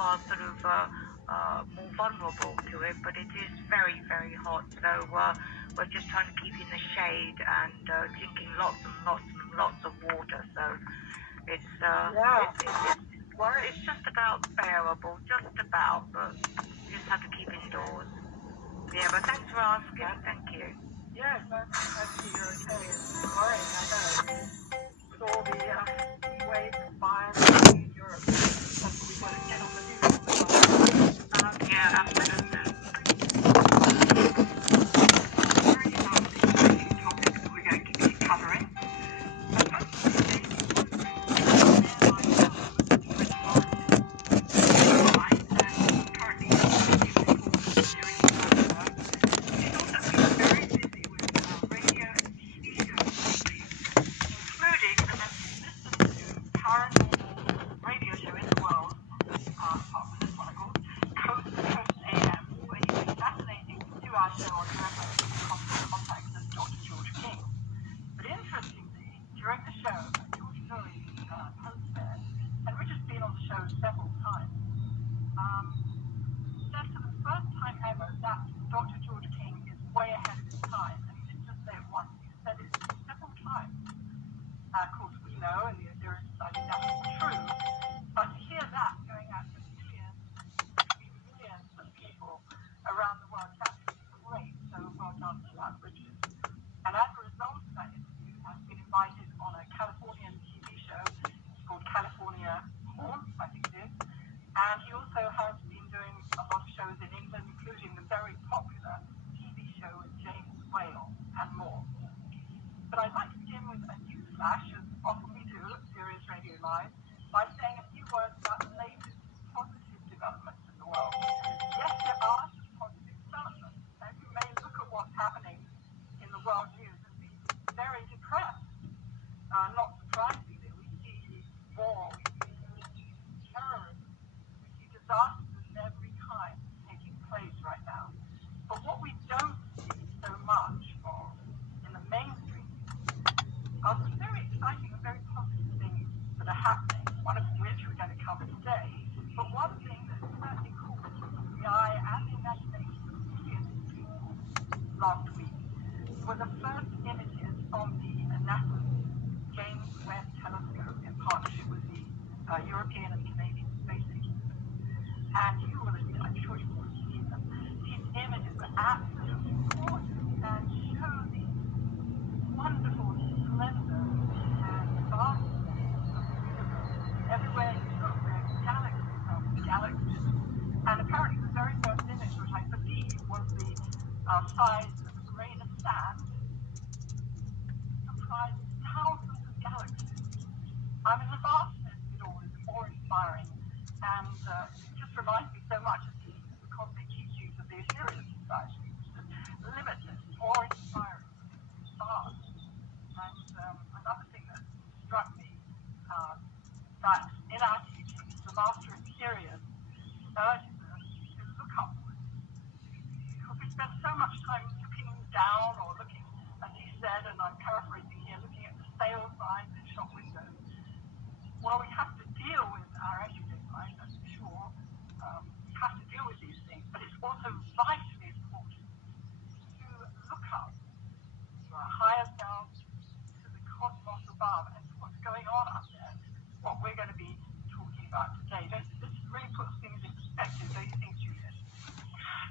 are sort of more vulnerable to it, but it is very, very hot. So we're just trying to keep in the shade and drinking lots and lots and lots of water. So it's it's just about bearable, just about, but you just have to keep indoors. Yeah, but thanks for asking. Thank you. Yes, hopefully you're okay. It's worrying, I know. With all the heat waves and fires in Europe, that's what we've got to get on the news all the time. Yeah, absolutely. Very exciting topic that we're going to be covering. But hopefully, during the show, George Murray hosted, and Richard's been on the show several times, said for the first time ever that Dr. George King is way ahead of his time. And he didn't just say it once, he said it several times. Of course, we know, and there is decided that's true, but to hear that going out to millions of people around the world is absolutely great. So well done to that, Richard. And as a result of that interview, has been invited on a Californian TV show. It's called California Haunts, I think it is. And he also has been doing a lot of shows in England, including the very popular TV show with James Whale and more. But I'd like to begin with a news flash, as often we do at Serious Radio Live, by saying a few words about the latest positive developments in the world. Yes, there are some positive developments, and you may look at what's happening in the world news and be very depressed. Not surprisingly, we see war, we see terrorism, we see disasters of every kind taking place right now. But what we don't see so much of in the mainstream are some very exciting and very positive things that are happening, one of which we're going to cover today. But one thing that certainly caught the eye and the imagination of millions of people last week were the first images from the NASA James Webb Telescope in partnership with the European and Canadian Space Agency. And you will, I'm sure you will have seen them. These images are absolutely gorgeous and show these wonderful, slender, and vast spaces of the universe. Everywhere you look, there are galaxies after galaxies. And apparently the very first image, which I believe was the size of a grain of sand, comprised thousands of galaxies. I mean, the vastness of it all is awe-inspiring, and it just reminds me so much of the cosmic teachings of the Assyrian Society, which is limitless, awe-inspiring, vast. And another thing that struck me, that in our teachings, the Master Assyrian urges us to look upwards, because we spend so much time looking down or looking, as he said, and I'm paraphrasing here, looking at the sale signs in shop windows. Well, we have to deal with our everyday life, that's for sure. We have to deal with these things, but it's also vitally important to look up to our higher selves, to the cosmos above, and to what's going on up there. This is what we're going to be talking about today. This really puts things in perspective, don't you think, Julius?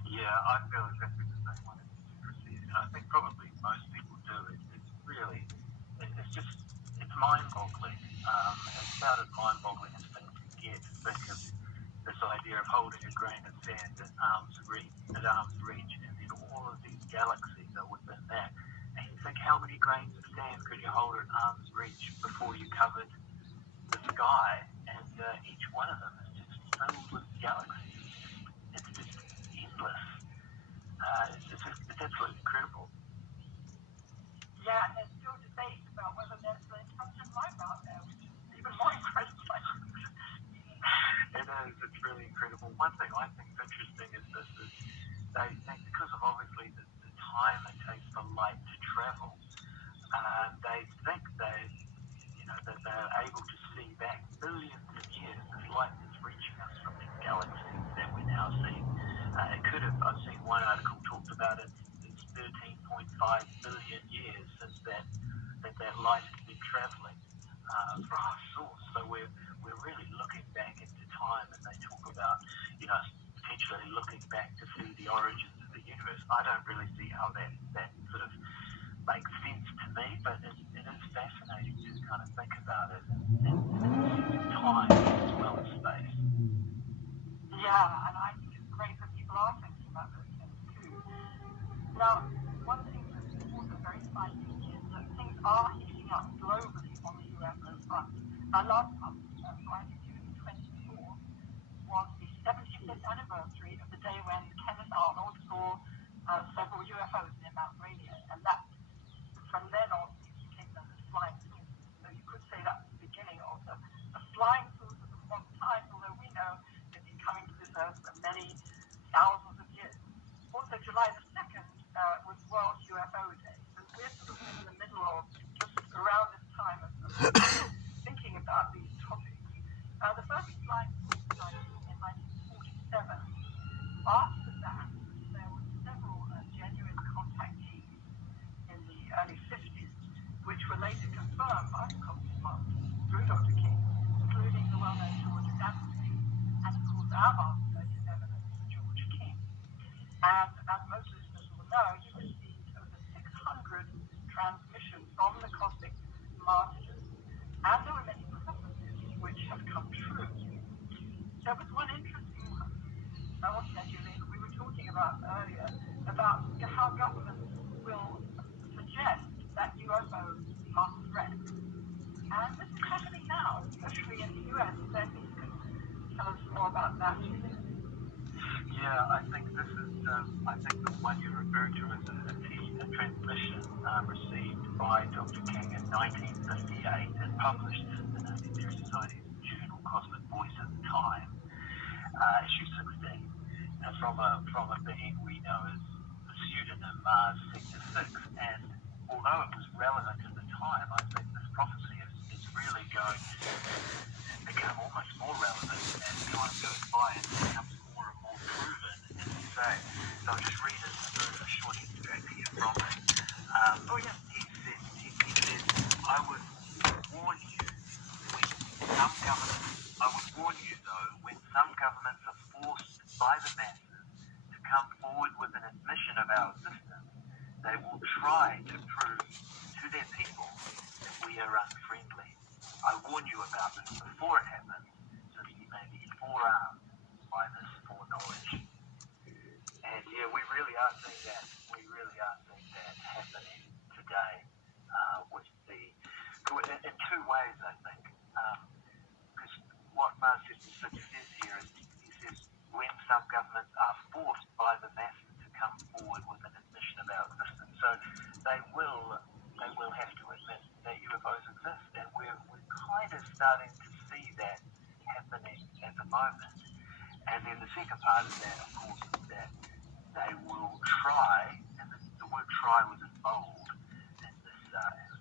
Yeah, I feel exactly the same way, Chrissy. And I think probably most people do. It's mind-boggling. It's about as mind-boggling as things can get. Think of this idea of holding a grain of sand at arm's reach, and then all of these galaxies are within that. And you think, how many grains of sand could you hold at arm's reach before you covered the sky? And each one of them is just filled with galaxies. It's just endless. It's absolutely incredible. Yeah, and there's still debate about whether there's intelligent life out there, which is even more incredible. It's really incredible. One thing I think is interesting is they think, because of obviously the time it takes for light to travel, they think that they're able to see back billions travelling from a source. So we're really looking back into time, and they talk about, potentially looking back to see the origins of the universe. I don't really see how that sort of makes sense to me, but it is fascinating to kind of think about it in time as well as space. Yeah, and I think it's great that people are thinking about those things too. Now, one thing that's also very exciting is that things are heating up globally on the UFO front. Last month, Friday, June 24, was the 75th anniversary of the day when Kenneth Arnold saw several UFOs near Mount Rainier, and that, from then on, these became known as flying saucers. So you could say that's the beginning of the flying saucers of modern times, although we know they've been coming to this Earth for many thousands of years. Also, July the 2nd was World UFO Day, so we're sort of in the middle of just around this time of thinking about these topics. The first flying saucer sighting in 1947. After that, there were several genuine contactees in the early 50s, which were later confirmed by the Cosmic Masters through Dr. King, including the well-known George Adamski, and of course our master, His Eminence George King. And as most listeners will know, he received over 600 transmissions from the Cosmic Masters, and there were many prophecies which have come true. There was one interesting one, Julie, we were talking about earlier, about how governments will suggest that UFOs are threats. And this is happening now, especially in the US. Then you can tell us more about that, Julie. Yeah, I think this is, I think the one you're referring to is a transmission received by Dr. King in 1958 and published in the Nuclear Society's journal Cosmic Voice at the time, issue 16. And from a being we know as the pseudonym Mars Sector 6. And although it was relevant at the time, I think this prophecy is really going to become almost more relevant as time goes by and becomes more and more proven, as you say. So I'll just read a short extract here from it. He said, I would warn you though, when some governments are forced by the masses to come forward with an admission of our existence, they will try to prove to their people that we are unfriendly. I warn you about this before it happens, so that you may be forearmed by this foreknowledge. And yeah, we really are seeing that. We really are seeing that happening today in two ways, I think. Because what Mars Sector 6 says here is, he says, when some governments are forced by the masses to come forward with an admission of our existence. So they will have to admit that UFOs exist, and we're kind of starting to see that happening at the moment. And then the second part of that, of course, is that they will try, and the word try was in bold in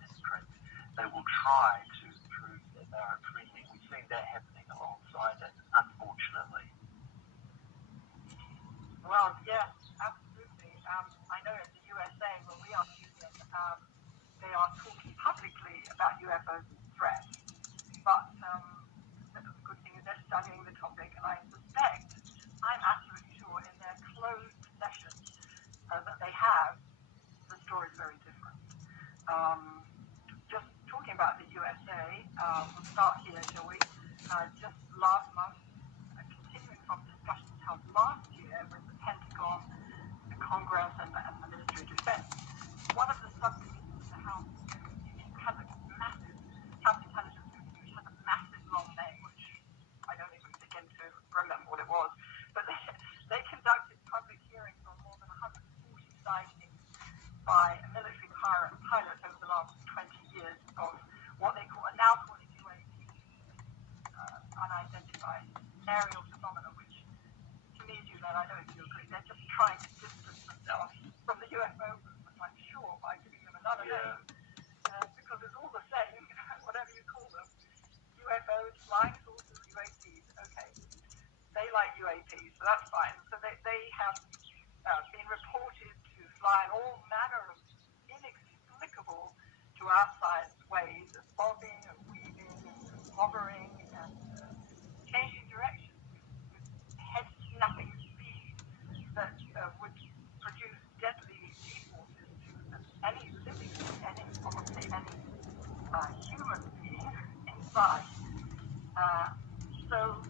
this print, they will try to prove that they're unfriendly. We've seen that happening alongside it, unfortunately. Well, yes, absolutely. I know in the USA, where we are Union, they are talking publicly about UFOs as threats. But the good thing is they're studying the topic, and I suspect, I'm absolutely sure, in their closed sessions that they have, the story is very different. Just talking about the USA, we'll start here, shall we? Just last month, continuing from discussions held last year with the Pentagon, the Congress, and the Ministry of Defense, one of the subcommittees in the House has a massive, House Intelligence Committee, which has a massive long name, which I don't even begin to remember what it was, but they conducted public hearings on more than 140 sightings by military pilots over the last 20 years of what they call, now calling UAPs, unidentified aerial phenomena, which to me, Julian, I don't know if you agree, they're just trying to distance themselves from the UFO movement, I'm sure, by giving them another name, because it's all the same, whatever you call them. UFOs, flying saucers, UAPs, okay. They like UAPs, so that's fine. So they have been reported to fly in all manner of inexplicable to our science ways, as hovering and changing direction with head-snapping speed that would produce deadly G-forces to any living, probably any human being inside. So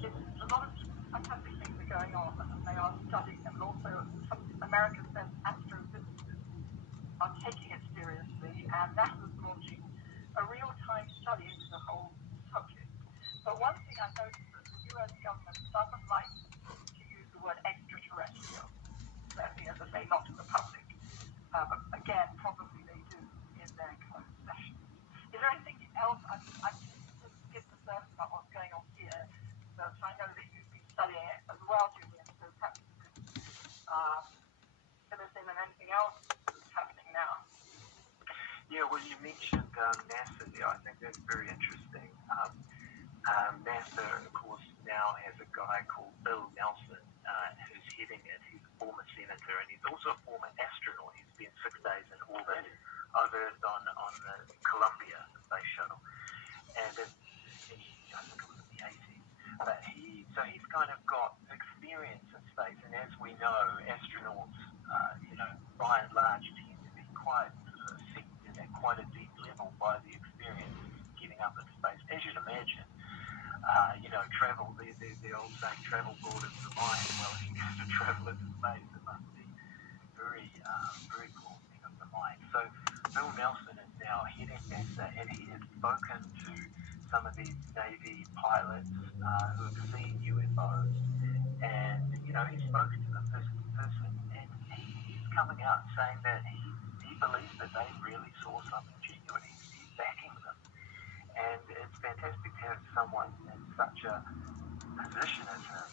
a lot of fantastic things are going on, and they are studying them. And also, some American astrophysicists are taking it seriously, and NASA's launching a real-time study into the whole subject. But one thing I noticed that the U.S. government doesn't like to use the word extraterrestrial, certainly as I say, not to the public. But again, probably they do in their closed sessions. Is there anything else? I just skip the surface about what's going on here, but I know that you've been studying it as well, Julian, so perhaps you could fill us in on anything else that's happening now. Yeah, well, you mentioned NASA there. I think that's very interesting. NASA, of course, now has a guy called Bill Nelson who's heading it. He's a former senator, and he's also a former astronaut. He's been 6 days in orbit of Earth on the Columbia space shuttle, and I think it was in the 80s. But he's kind of got experience in space, and as we know, astronauts, by and large, tend to be quite affected at quite a deep level by the experience getting up in space. As you'd imagine, travel, the old saying, travel broadens the mind. Well, if you get to travel into space, it must be very, very broadening of the mind. So Bill Nelson is now heading NASA, and he has spoken to some of these Navy pilots who have seen UFOs, and he's spoken to them person to person, and he's coming out saying that he believes that they really saw something genuine. He's backing them, and it's fantastic to have someone in such a position as him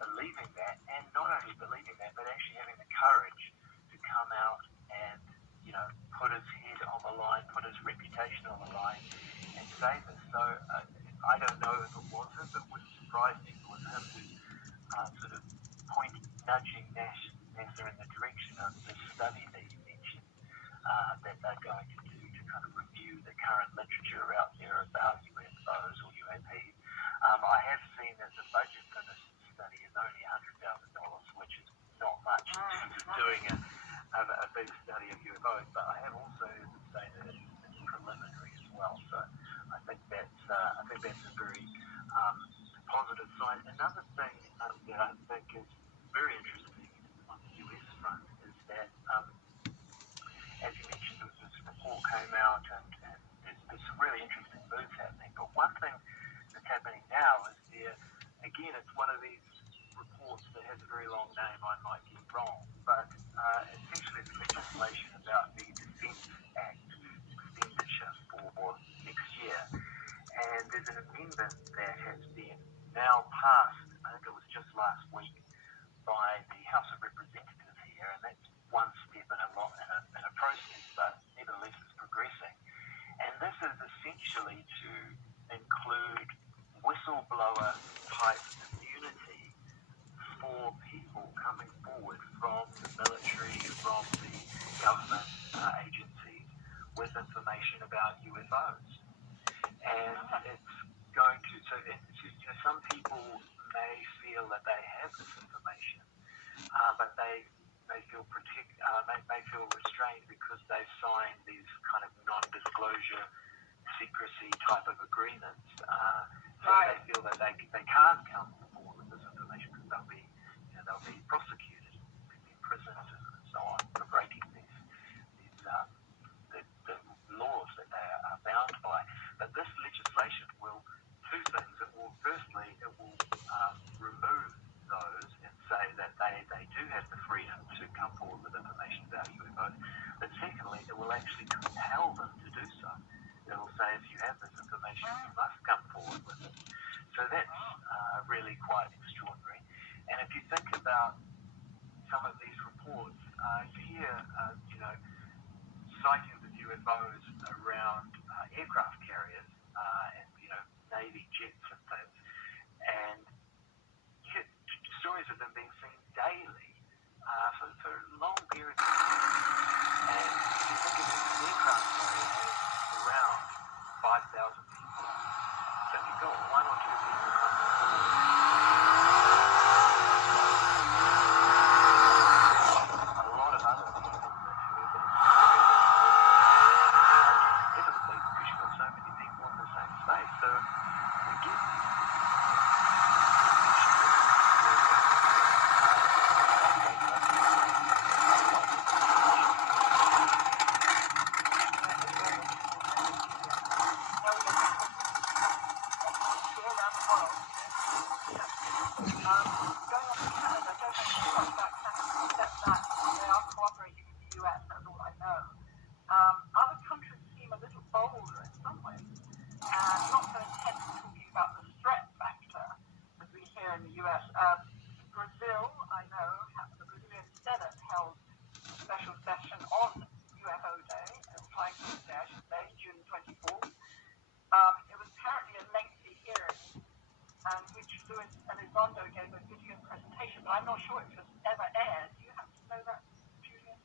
believing that, and not only believing that, but actually having the courage to come out and put his head on the line, put his reputation on the line, and say this. So I don't know if it was him, but it wouldn't surprise me if it was him who's sort of nudging NASA in the direction of the study that you mentioned that they're going to do to kind of review the current literature out there about UFOs or UAPs. I have seen that the budget for this study is only $100,000, which is not much to doing a big study of UFOs, but I have also heard them say that it's preliminary as well. So I think that's a very positive sign. Another thing that I think is very interesting on the US front is that, as you mentioned, this report came out, and there's some really interesting moves happening. But one thing that's happening now is again, it's one of these reports that has a very long name. I might get wrong, but essentially it's legislation about the Defence Act expenditure for next year. And there's an amendment that has been now passed, I think it was just last week, by the House of Representatives here, and that's one step in a process, but nevertheless it's progressing. And this is essentially to include whistleblower type immunity for people coming forward from the military, from the government agencies with information about UFOs. And it's going to, some people may feel that they have this information, but they feel may feel restrained because they've signed these kind of non-disclosure secrecy type of agreements. So they feel that they can't come forward with this information because they'll be prosecuted, could be imprisoned and so on for breaking the laws that they are bound by. But this legislation will two things. It will remove those and say that they do have the freedom to come forward with information about UFOs. But secondly, it will actually compel them to do so. It will say, if you have this information, you must come forward with it. So that's really quite extraordinary. And if you think about some of these reports, here, sightings of UFOs around aircraft carriers and Navy jets and things, and stories of them being seen daily for long periods of time. And if you think of it, an aircraft carrier has around 5,000 people which Luis Elizondo gave a video presentation, but I'm not sure it was ever aired. Do you happen to know that, Julian?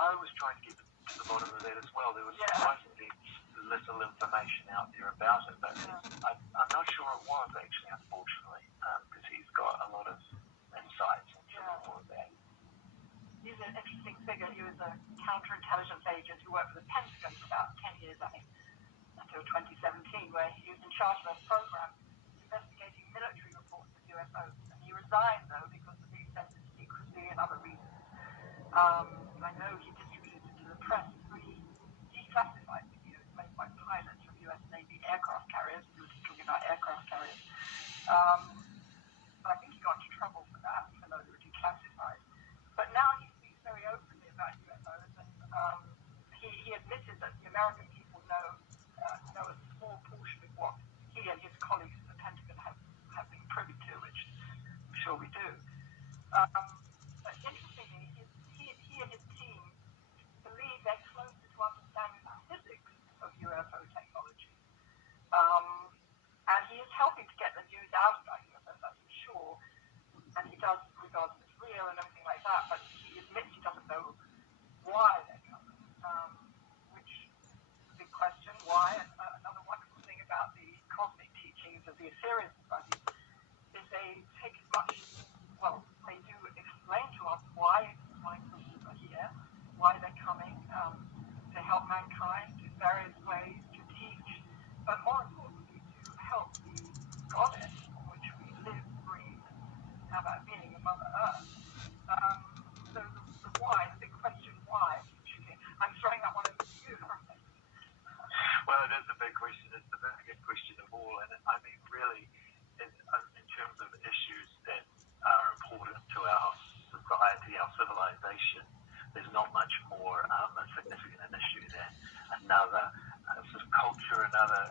I was trying to get to the bottom of that as well. There was surprisingly little information out there about it, but I'm not sure it was actually, unfortunately, because he's got a lot of insights into all of that. He's an interesting figure. He was a counterintelligence agent who worked for the Pentagon for about 10 years, I think, until 2017, where he was in charge of a program investigating military reports of UFOs. And he resigned, though, because of the extensive secrecy and other reasons. I know he distributed to the press 3 declassified videos made by pilots from U.S. Navy aircraft carriers. We were just talking about aircraft carriers. But I think he got into trouble for that, even though they were declassified. But now he speaks very openly about UFOs, and he admitted that the American people know a small portion of what he and his colleagues in the Pentagon have been privy to, which I'm sure we do. But interestingly, he and his team believe they're closer to understanding the physics of UFO technology. And he is helping to get the news out about UFOs, that's for sure. And he does regard them as real and everything like that, but he admits he doesn't know why they're coming, which is a big question. Why? And another wonderful thing about the cosmic teachings of the Assyrian Society is they take as much, well, they do explain to us why scientists are here, why they're coming, to help mankind in various ways, to teach, but more importantly, to help the goddess on which we live, breathe, and have our being, a Mother Earth. So the why, the big question why, I'm throwing that one over to you. Well, it is a big question. It's the biggest question of all. And I mean, really, in terms of issues that are important to our society, our civilization, there's not much more significant an issue than another sort of culture, another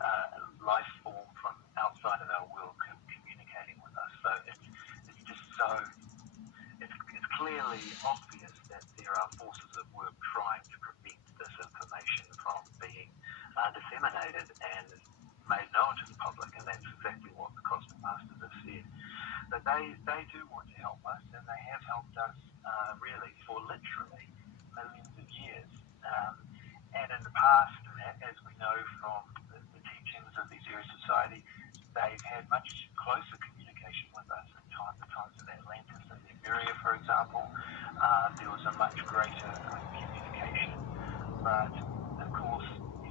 life form from outside of our world communicating with us. So it's just so, it's clearly obvious that there are forces at work trying to prevent this information from being disseminated and made known to the public, and that's exactly what the Cosmic Masters have said. But they do want to help us, and they have helped us really for literally millions of years. And in the past, as we know from the teachings of the Assyrian Society, they've had much closer communication with us in the times of Atlantis and Lemuria, for example. There was a much greater communication. But, of course,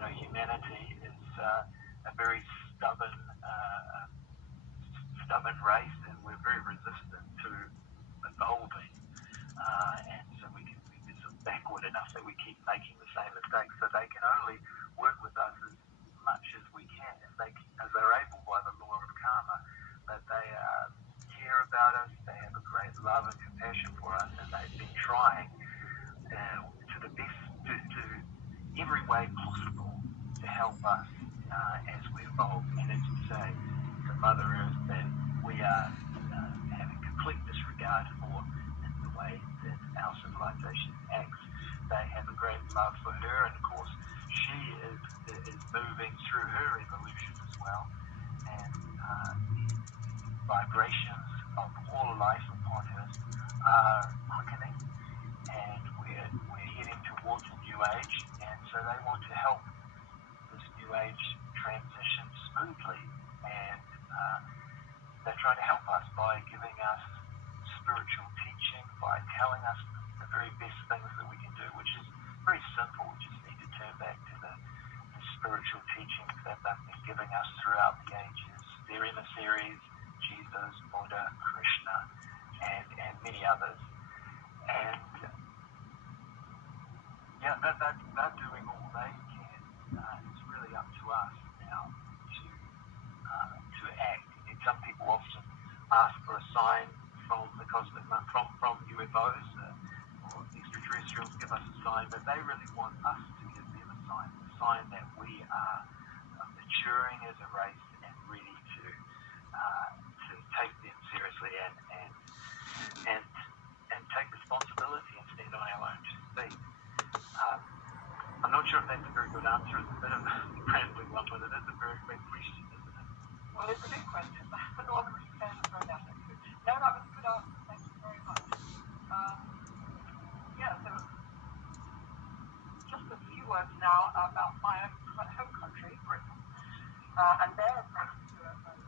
humanity is a very stubborn race, and we're very resistant to evolving. And so we're sort of backward enough that we keep making the same mistakes. So they can only work with us as much as we can, as they're able by the law of karma. But they care about us, they have a great love and compassion for us, and they've been trying to the best, to every way possible to help us as we evolve. And as you say, the Mother Earth that we are having complete disregard for in the way that our civilization acts. They have a great love for her, and of course she is moving through her evolution as well. And the vibrations of all life upon Earth are quickening, and we're heading towards a new age, and so they want to help this new age transition smoothly, and they're trying to help us by giving us spiritual teaching, by telling us the very best things that we can do, which is very simple. We just need to turn back to the spiritual teachings that they've been giving us throughout the ages. Their emissaries, Jesus, Buddha, Krishna, and many others. And they're doing all they can. It's really up to us now to act. And some people often ask for a sign from the cosmic, from UFOs or extraterrestrials, give us a sign, but they really want us to give them a sign that we are maturing as a race and ready to take them seriously and take responsibility and stand on our own 2 feet. I'm not sure if that's a very good answer. It's a bit of a rambling one, but it is a very big question, isn't it? Well, it's a big question. It wasn't really fair to throw that at you. No, that was a good answer. Thank you very much. Yeah, so just a few words now about my own home country, Britain, and their approach to UFOs.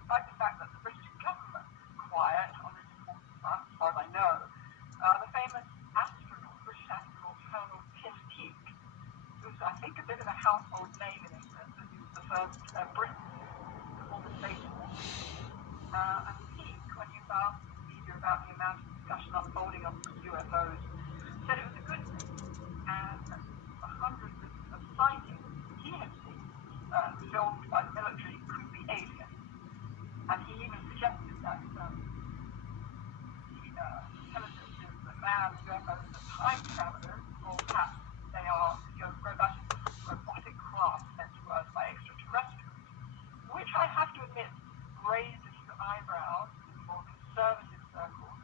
Despite the fact that the British government quiet on this important front, as far as I know, the famous astronaut, British astronaut Colonel Tim Peake, who's I think a bit of a household name in England, as he was the first Briton to form a space force. And Peake, when he was asked in the media about the amount of discussion unfolding on UFOs, said it was a good thing, and the hundreds of sightings he had seen filmed by the military could be aliens. And he even suggested that the intelligences that man UFOs are time travelers, or perhaps they are robotic craft sent to Earth by extraterrestrials, which I have to admit raised a few eyebrows in more conservative circles,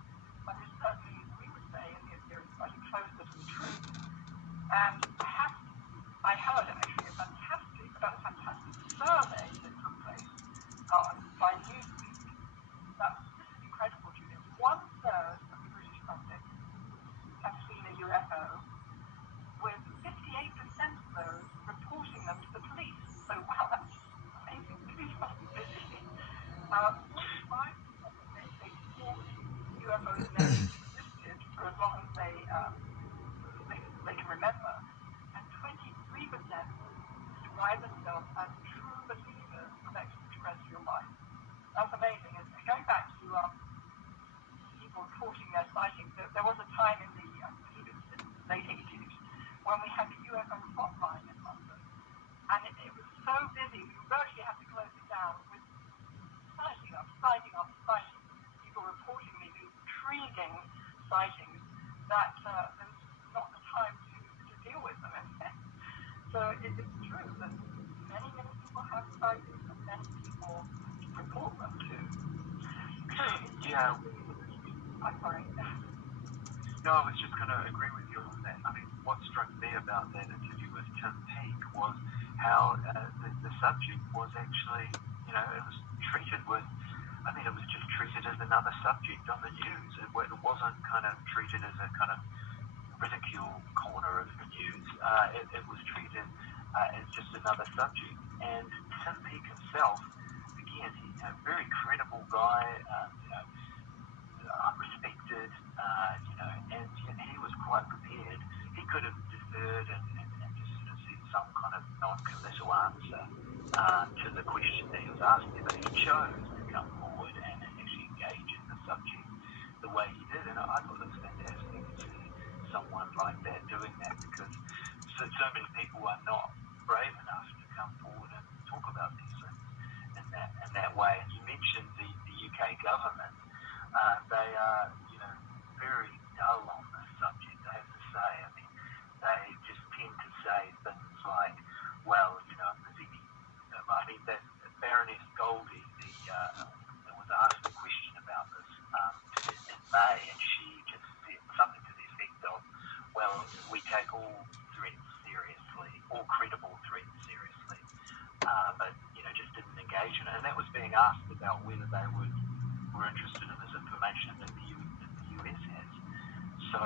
but is certainly, as we would say in the theory, slightly closer to the truth. And perhaps I heard actually about a fantastic survey that took place by Newsweek. This is incredible, Julian. 1/3 of the British public have seen a UFO, with 58% of those reporting them to the police. So, wow, that's amazing. Police must be busy. 45% they thought UFOs never existed for as long as they can remember, and 23% describe themselves as true believers of extraterrestrial life. That's amazing. And going back to people reporting their sightings, there was a time in the late 80s when we had the UFO hotline in London, and it was so busy we virtually had to close it down with sighting after sighting, people reporting these intriguing sightings that there was not the time to deal with them. So it is true that many people have sightings and many people report them too. Yeah. I'm sorry. No, I was just going to agree with you on that. I mean, what struck me about that interview with Tim Peake was how the subject was actually, it was treated with, it was just treated as another subject on the news. It wasn't kind of treated as a kind of ridicule corner of the news. It was treated as just another subject. And Tim Peake himself, again, he's a very credible guy, respected, and he was quite prepared. He could have deferred and just sort of said some kind of non-committal answer to the question that he was asking, but he chose to come forward and actually engage in the subject the way he did, and I thought it was fantastic to see someone like that doing that, because so many people are not brave enough to come forward and talk about these things in that way. And you mentioned the UK government. They are, very dull on this subject, I have to say. I mean, they just tend to say things like, well, that Baroness Goldie, was asked a question about this in May, and she just said something to the effect of, well, we take all threats seriously, all credible threats seriously, but, just didn't engage in it. And that was being asked about whether they were interested in this information that the US has. So,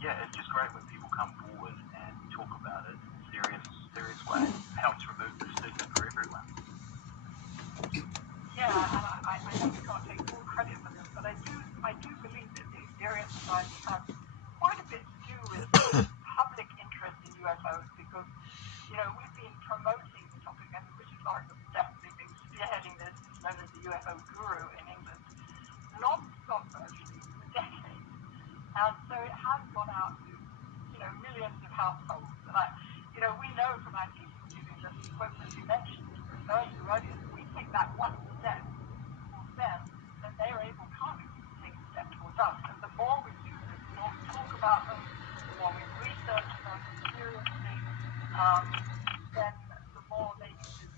yeah, it's just great when people come forward and talk about it in a serious way. It helps remove the stigma for everyone. Yeah, and I know we can't take full credit for this, but I do believe that the Area Society has quite a bit to do with public interest in UFOs, because, we've been promoting the topic, and Richard Lawrence has definitely been spearheading this, known as the UFO guru in England, non-stop virtually for decades. And so it has gone out to, millions of households. And we know from our teaching that the quote that you mentioned, referred to earlier, that we take that one step towards them, then they are able to take a step towards us. And the more we do this, the more we talk about them, the more we research them seriously, then the more they need to,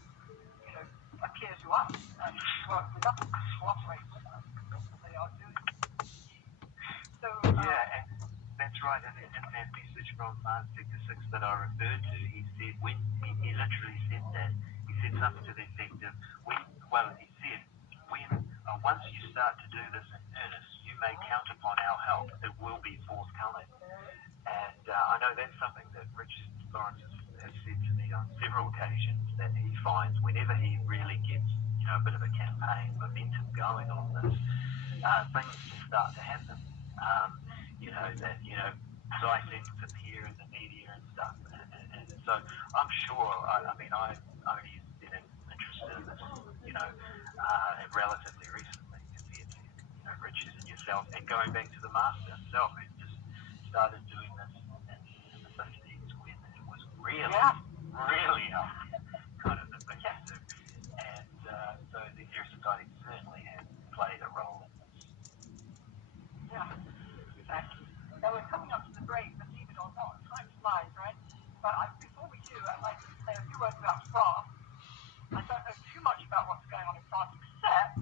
appear to us and work with us, cooperate with us. That's what they are doing. So, yeah, and that's right. And in that message from Sector 6 that I referred to, he said, he literally said that. He said something to the effect of, several occasions that he finds whenever he really gets, a bit of a campaign momentum going on this, things just start to happen. Sightings appear in the media and stuff. And so I'm sure, I've only been interested in this, relatively recently compared to, Richard and yourself, and going back to the master himself, who just started doing this in the 50s when it was really kind of the thing to do. And so the Ear Society certainly has played a role in this. Yeah, exactly. Now we're coming up to the break, believe it or not, time flies, right? But before we do, I'd like to say a few words about France. I don't know too much about what's going on in France, except,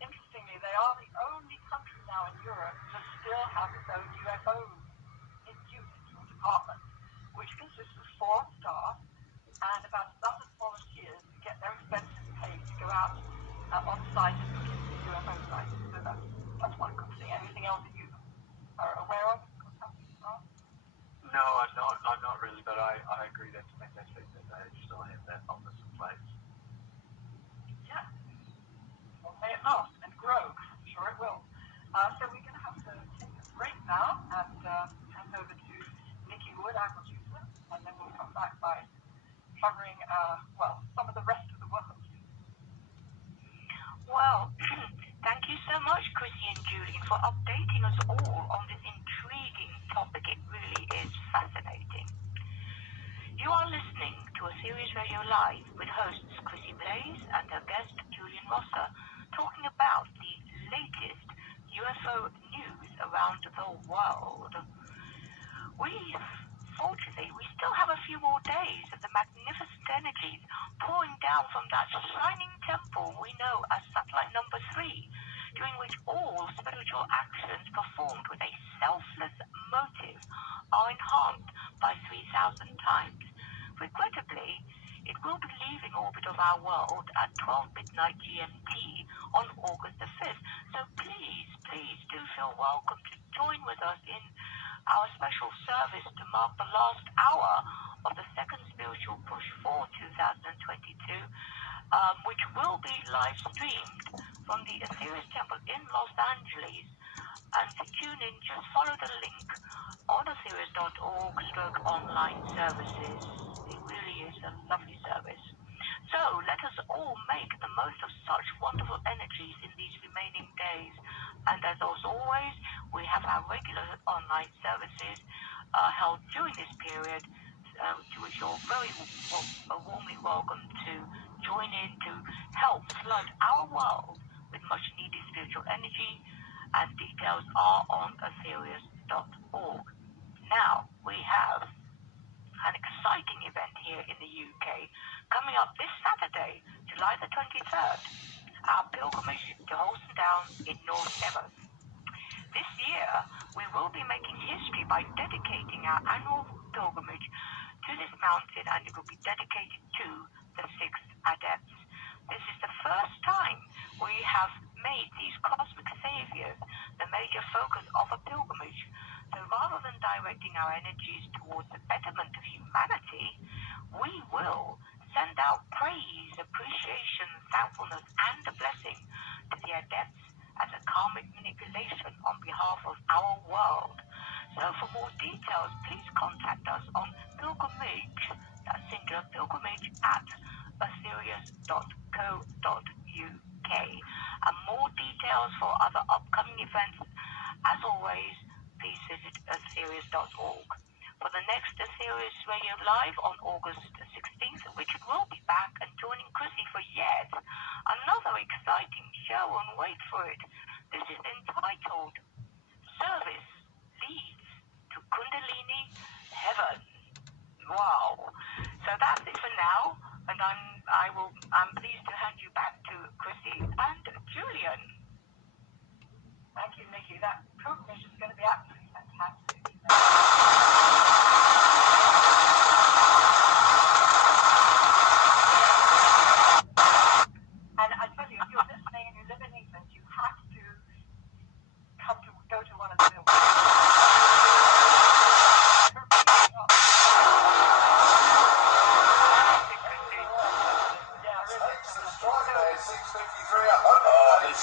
interestingly, they are the only country now in Europe that still has its own UFO unit or department, which consists of 4 staff and about 1,000 volunteers who get their expenses paid to go out on site and look into the UFO sites. So that's one good thing. Anything else that you are aware of? No, I'm not really, but I agree that's fantastic that they still have that office in place. Yeah. Well, may it last and grow. I'm sure it will. So we're going to have to take a break now and hand over to Nikki Wood, our producer, and then we'll come back by covering, some of the rest of the world. Well, thank you so much, Chrissy and Julian, for updating us all on this intriguing topic. It really is fascinating. You are listening to a Sirius Radio Live with hosts Chrissy Blaze and her guest Julian Rosser, talking about the latest UFO news around the world. Fortunately, we still have a few more days of the magnificent energies pouring down from that shining temple we know as Satellite Number 3, during which all spiritual actions performed with a selfless motive are enhanced by 3,000 times. Regrettably, it will be leaving orbit of our world at 12 midnight GMT on August the 5th, so please do feel welcome to join with us in our special service to mark the last hour of the second spiritual push for 2022, which will be live streamed from the Osiris Temple in Los Angeles. And to tune in, just follow the link on osiris.org/online services. It really is a lovely service. So let us all make the most of such wonderful energies in these remaining days. And as always, we have our regular online services held during this period, to which you're very warmly welcome to join in to help flood our world with much needed spiritual energy. And details are on osiris.org. Now, we have an exciting event here in the UK coming up this Saturday, July the 23rd, our pilgrimage to Holston Downs in North Devon. This year, we will be making history by dedicating our annual pilgrimage to this mountain, and it will be dedicated to the 6th Adepts. This is the first time we have made these cosmic saviors the major focus of a pilgrimage. So rather than directing our energies towards the betterment of humanity, we will send out praise, appreciation, thankfulness, and a blessing to the Adepts as a karmic manipulation on behalf of our world. So for more details, please contact us on pilgrimage, that's singular, pilgrimage at Osiris.co.uk. And more details for other upcoming events, as always, please visit Osiris.org. For the next Osiris Radio Live on August 16th, Richard will be back and joining Chrissy for yet another exciting show, and wait for it. This is entitled Service Leads to Kundalini Heaven. Wow. So that's it for now, and I'm pleased to hand you back to Chrissy and Julian. Thank you, Nikki. That pilgrimage is going to be absolutely fantastic. And I tell you, if you're listening and you live in England, you have to go to one of the pilgrimages.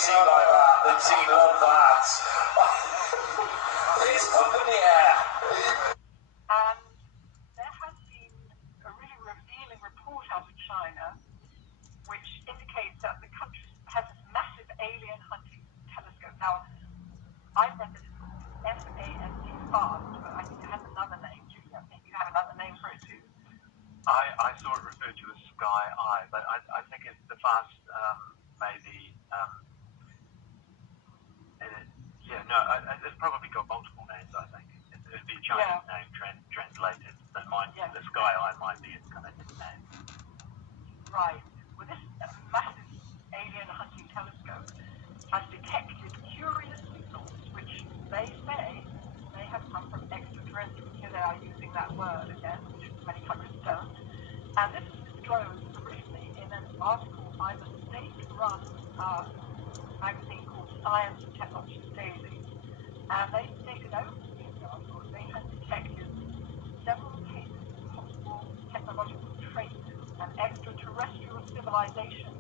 seem like that. They seem love that. It's up in the air. And there has been a really revealing report out of China which indicates that the country has this massive alien hunting telescope. Now, I've read that it's called FAST FAST, but I think it has another name too. I think you have another name for it too. I saw it referred to as Sky Eye, but I think it's the fast maybe. It's probably got multiple names. I think it'd be a Chinese name translated, but the Sky Eye might be its kind of nickname. Right. Well, this massive alien hunting telescope has detected curious signals, which they say may have come from extraterrestrials. Here they are using that word again, which many countries don't. And this is disclosed originally in an article by the state-run magazine called Science and Technology Daily. And they stated openly in the article they had detected several cases of possible technological traces and extraterrestrial civilization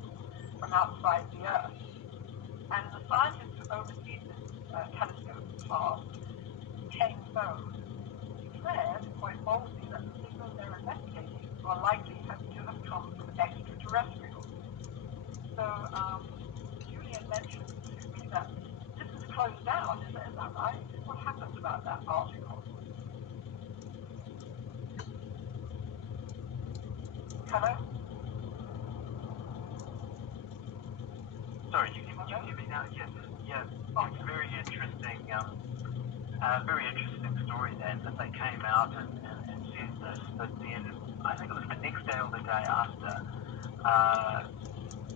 from outside the Earth. And the scientists who oversee this telescope past, Ken Bone, declared quite boldly that the signals they're investigating are likely to have come from extraterrestrials. So Julian mentioned to me that this is closed down, is that right? What happened about that article? Hello? Sorry, you can hear me now? Yes. It's very interesting. Very interesting story then that they came out and said this, but then I think it was the next day or the day after,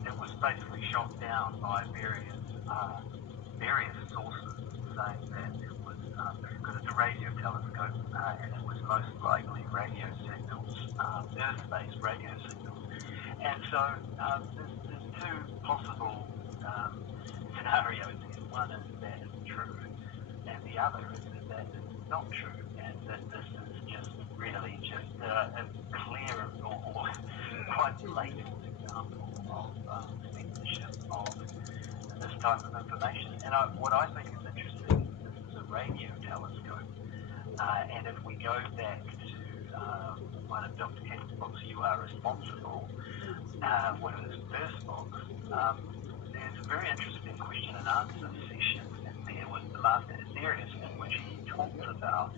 it was basically shot down by various sources saying that it was because it's a radio telescope and it was most likely radio signals, Earth-based radio signals, and so there's two possible scenarios here. One is that it's true, and the other is that it's not true, and that this is just really just a clear or quite blatant example of censorship of this type of information. And what I think is interesting is this is a radio telescope, and if we go back to one of Dr. King's books, You Are Responsible, one of his first books, there's a very interesting question and answer session in there with the Master Asterius, in which he talked about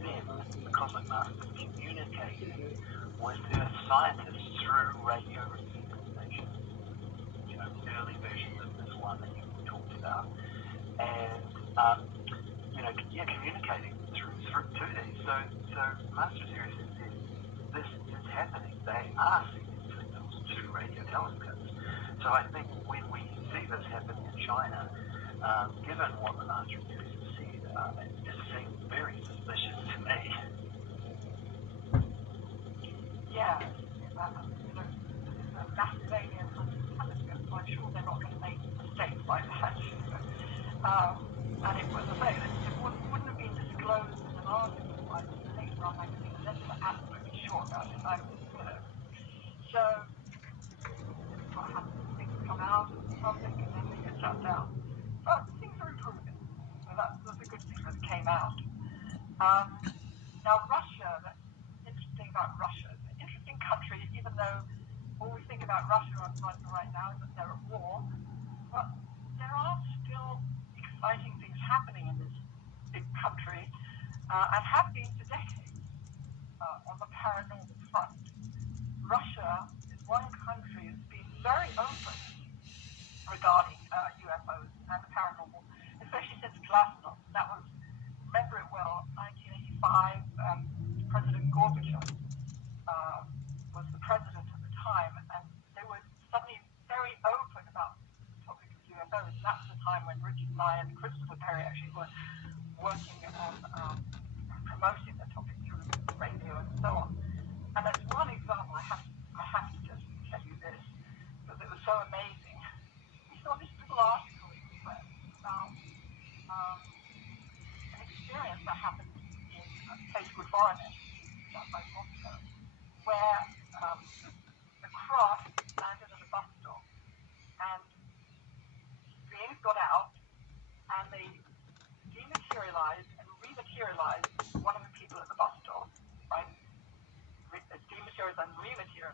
them, the Cosmic Masters, communicating with Earth scientists through radio receiving stations, early versions of this one that you talked about, and communicating through to these. So Master Asterius said this is happening. They are sending signals to radio telescopes. So I think when we see this happen in China, given what the Master Asterius has said, it just seems very suspicious to me. Yeah, this is a massive alien hunting telescope, so I'm sure they're not going to make mistakes like that. And it was, I say, it wouldn't have been disclosed in an article by the state-run magazine unless they were absolutely sure about it. So, what happens? Things come out in the public and then they get shut down. But things are improving. So that's a good thing that came out. Now, Russia, the interesting thing about Russia, it's an interesting country, even though all we think about Russia right now is that they're at war. But there are still exciting things happening in this big country and have been for decades on the paranormal front. Russia is one country that's been very open regarding UFOs and the paranormal, especially since Glasnost. That was, remember it well, 1985, President Gorbachev was the president at the time, and they were suddenly very open about the topic of UFOs. And that was the time when Richard Lyon and Christopher Perry actually were working on promoting the topic through the radio and so on. And as one example, I have to just tell you this, because it was so amazing. We saw this little article in the press about an experience that happened in a place called Voronezh, outside Moscow, where the craft landed at a bus stop, and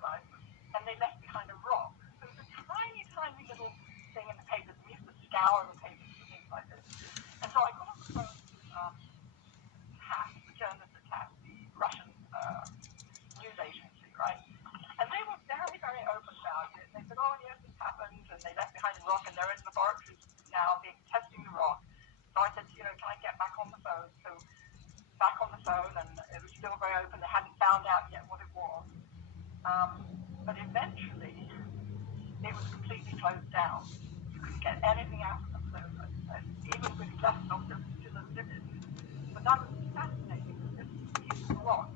realized was, and they left behind a rock. So it was a tiny, tiny little thing in the papers. We used to scour the papers for things like this. And so I got on the phone to TASS, the journalists at TASS, the Russian news agency, right? And they were very, very open about it. They said, oh, yes, this happened, and they left behind a rock, and they're in laboratories now testing the rock. So I said, can I get back on the phone? So back on the phone, and it was still very open. They hadn't found out yet what it was. But eventually, it was completely closed down. You couldn't get anything out of them, even with dust objects still exhibit. But that was fascinating, because this piece of rock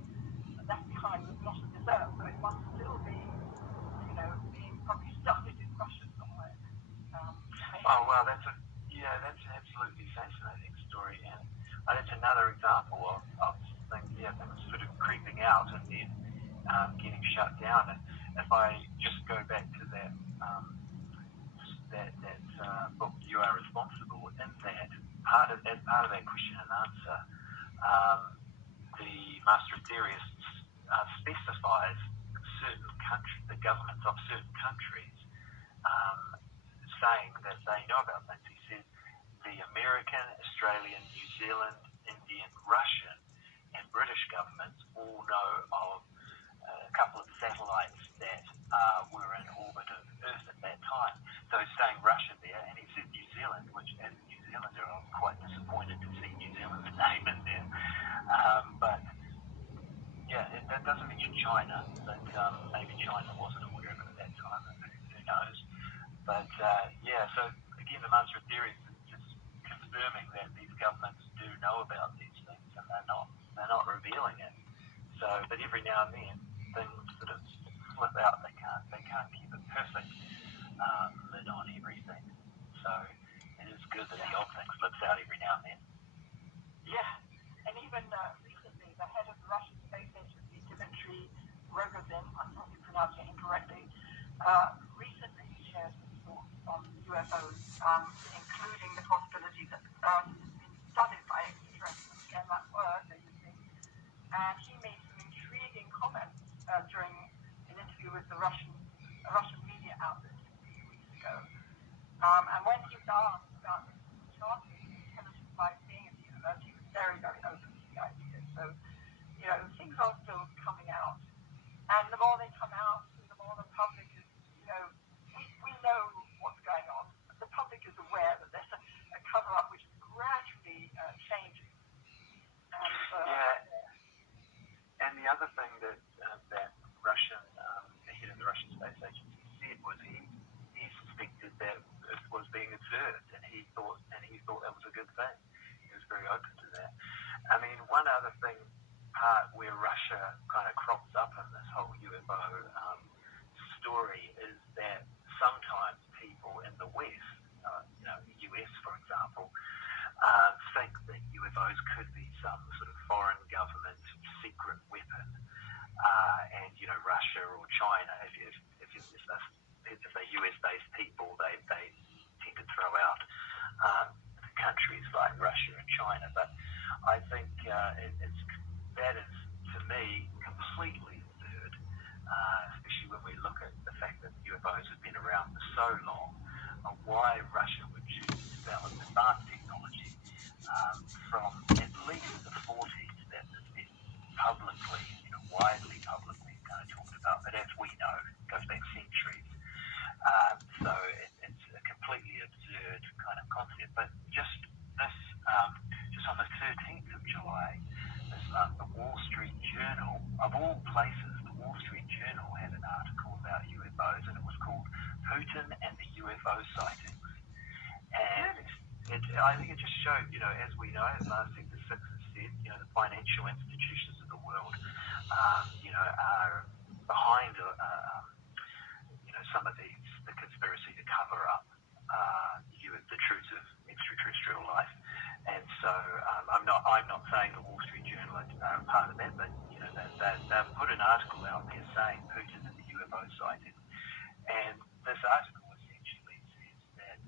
left behind was not a dessert, so it must still be, being probably studied in Russia somewhere. Oh, wow, that's an absolutely fascinating story, and that's another example of things sort of creeping out and then getting shut down. And if I just go back to that book, You Are Responsible, in that part of that question and answer, the Master of Theorists specifies the governments of certain countries saying that they know about things. He says the American, Australian, New Zealand, Indian, Russian, and British governments all know of a couple of satellites that were in orbit of Earth at that time. So he's saying Russia there, and he said New Zealand, which as a New Zealander, I'm quite disappointed to see New Zealand's name in there. But yeah, that doesn't mention China, but maybe China wasn't aware of it at that time, who knows. But so again, the Master of Theories is just confirming that these governments do know about these things, and they're not revealing it. So, but every now and then things sort of slip out. They can't keep it perfect lid on everything. So it is good that the odd thing slips out every now and then. Yeah, and even recently, the head of the Russian Space Agency, Dmitry Rogozin, I'm probably pronouncing it incorrectly, recently shared his thoughts on UFOs, including the possibility that the Earth has been studied by extraterrestrials. Again, that word they're using. And he made some intriguing comments during an interview with a Russian media outlet a few weeks ago. And when he was asked about the chances of intelligent life being in the universe, he was very, very open to the idea. So, things are still coming out. And the more they come out, the more the public is, we know what's going on. The public is aware that there's a cover-up which is gradually changing. And the other thing that Russian, the head of the Russian Space Agency said was he suspected that it was being observed, and he thought that was a good thing. He was very open to that. I mean, one other part where Russia kind of crops up in this whole UFO story is that sometimes people in the West, the US for example, think that UFOs could be some sort of foreign government secret weapon, and Russia or China, if they're US-based people, they tend to throw out countries like Russia and China. But I think that is, to me, completely absurd, especially when we look at the fact that UFOs have been around for so long. Why Russia would choose to develop advanced technology from at least the 40s that has been publicly, widely publicly kind of talked about, but as we know, it goes back centuries. So it's a completely absurd kind of concept. But just on the 13th of July, the Wall Street Journal, of all places, the Wall Street Journal had an article about UFOs, and it was called Putin and the UFO Sightings. And I think it just showed, as we know, as Last Sector 6 has said, the financial institutions of the world, are behind, some of the conspiracy to cover up the truth of extraterrestrial life. And so I'm not saying the Wall Street Journal are a part of that, but they've put an article out there saying Putin and the UFO sighting. And this article essentially says that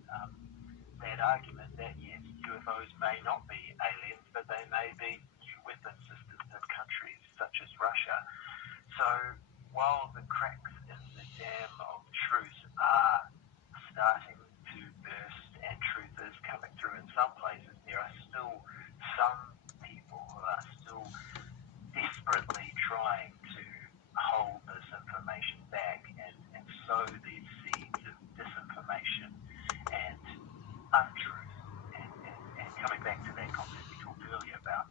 that argument that yes, UFOs may not be aliens, but they may be new weapon systems in countries such as Russia. So while the cracks in the dam of truth are starting to burst and truth is coming through in some places, there are still some people who are still desperately trying to hold this information back and sow these seeds of disinformation and untruth. And coming back to that concept we talked earlier about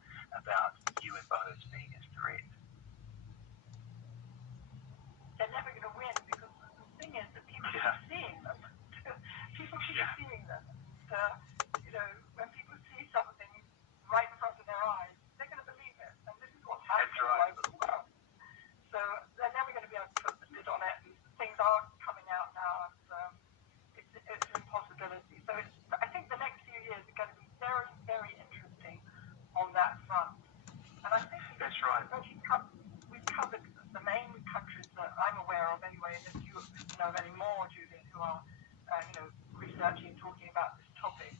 UFOs being a threat. They're never going to win because the thing is that people keep seeing them. People keep seeing them. When people see something right in front of their eyes, they're going to believe it. And this is what's happening all over the world. So they're never going to be able to put the lid on it. And things are coming out now. And it's an impossibility. So I think the next few years are going to be very, very interesting on that front. And I think that's right. We've covered the main countries that I'm aware of anyway, and if you know of any more, Julian, who are researching and talking about this topic.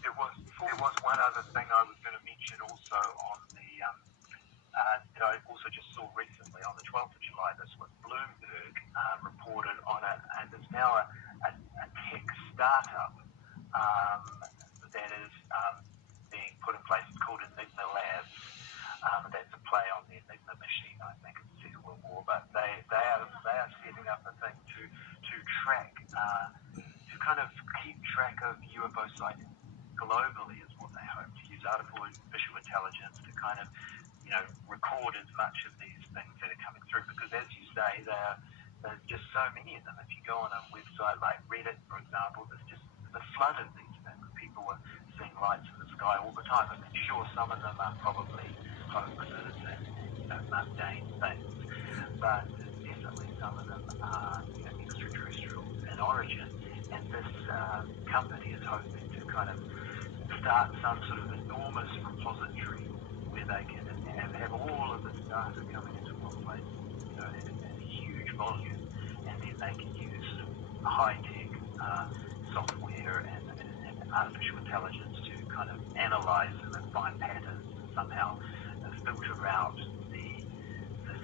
There was one other thing I was going to mention also on the that I also just saw recently on the 12th of July. This was Bloomberg reported on it, and there's now a tech startup that is being put in place. It's called Enigma Labs. That's a play on the Enigma machine, I think, in the Second World War. But they are setting up a thing to track, to kind of keep track of UFO sightings globally, is what they hope, to use artificial intelligence to kind of, record as much of these things that are coming through. Because as you say, there's just so many of them. If you go on a website like Reddit, for example, there's a flood of these things. People are seeing lights in the sky all the time. I mean, sure, some of them are probably hoaxes and mundane things, but definitely some of them are extraterrestrial in origin. And this company is hoping to kind of start some sort of enormous repository where they can have all of this data coming into one place, in a huge volume, and then they can use high-tech software and artificial intelligence to kind of analyze them and find patterns and somehow filter out the